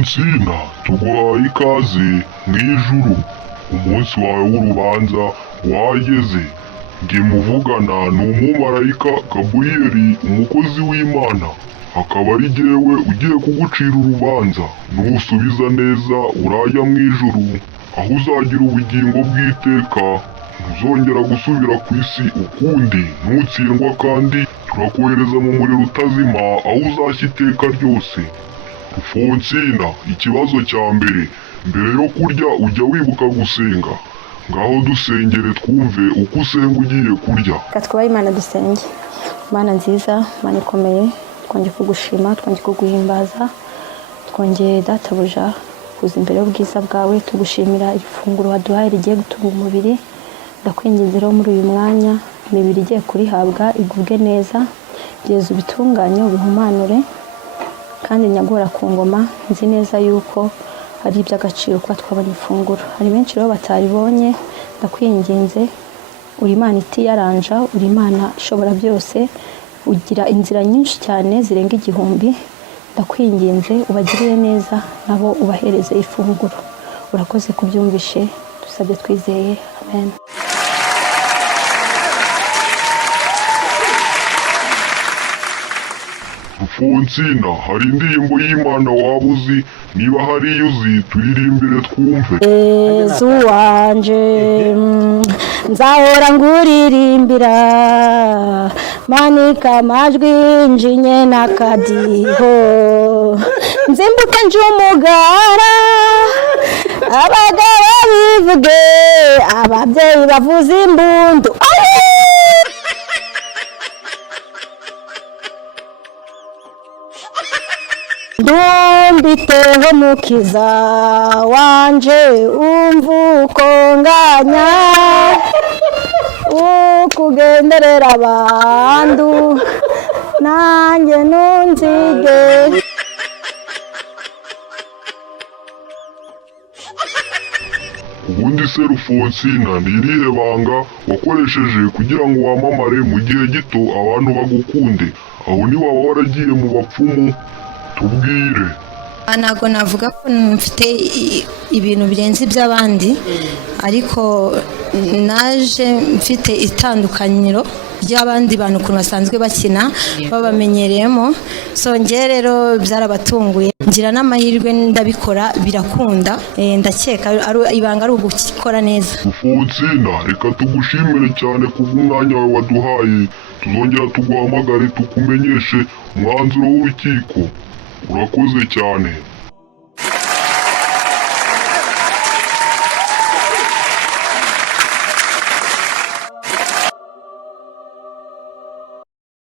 Alfonsina, tuguhaye ikaze mu ijuru. Umunsi wawe w'urubanza wageze. Nge muvugana ni umumarayika Gaburiyeli, umukozi w'Imana. Akaba ari jyewe ugiye kugucira urubanza. Nusubiza neza urajya mu ijuru, aho uzagira ubugingo bw'iteka. Ntuzongera gusubira ku isi ukundi. Nutsindwa kandi turakohereza mu muriro utazima, aho uzashya iteka ryose. Alfonsina, ikibazo cya mbere yo kurya ujya wibuka gusenga. Ngaho dusengere twumve uko usenga ugiye kurya. Reka twubahe Imana dusenge. Mana nziza, Mana ikomeye, twongeye kugushima, twongeye kuguhimbaza, twongeye databuja kuza imbere y'ubwiza bwawe, tugushimira ifunguro waduhaye rigiye gutunga umubiri. Ndakwinginze rero muri uyu mwanya imibiri igiye kurihabwa igubwe neza, geza ubitunganye ubihumanure, kandi nyagora ku ngoma. Nzi neza yuko ari iby'agaciro kuba twabonye ifunguro. Hari benshi rero bataribonye, ndakwinginze, uri Imana itiyaranja, uri Imana ishobora byose, ugira inzira nyinshi cyane zirenga 1000. Ndakwinginze ubagirire neza, nabo ubahereze ifunguro. Urakoze kubyumvishe, dusabye twizeye, amen. Alfonsina, hari indirimbo y'Imana waba uzi? Niba hari iyo uzi turirimbire twumve. Yesu wanje nzahora nguririmbira, manika amajwi njinye n'akadiho, nzimbuke nje umugara, abagabo bivuge, ababyeyi bavuza imbundu. Ndumbiteho mukiza wanje, umva uko nganya, ukugenderera abandu, nanjye nunzige. Ubundi se Alfonsina, ni irihe banga wakoresheje kugira ngo wamamare mu gihe gito abantu bagukunde? Aho ni waba waragiye mu bapfumu? Tubwire. Ntabwo navuga ko mfite ibintu birenze iby'abandi, ariko naje mfite itandukaniro ry'abandi bantu ukuntu basanzwe bakina babamenyereyemo. Ngewe rero byarabatunguye, ngira n'amahirwe ndabikora birakunda. Ndakeka ibanga ari ugukora neza. Alfonsina, reka tugushimire cyane kubw'umwanya wawe waduhaye. Tuzongera tuguhamagare tukumenyeshe umwanzuro w'urukiko. Urakoze cyane.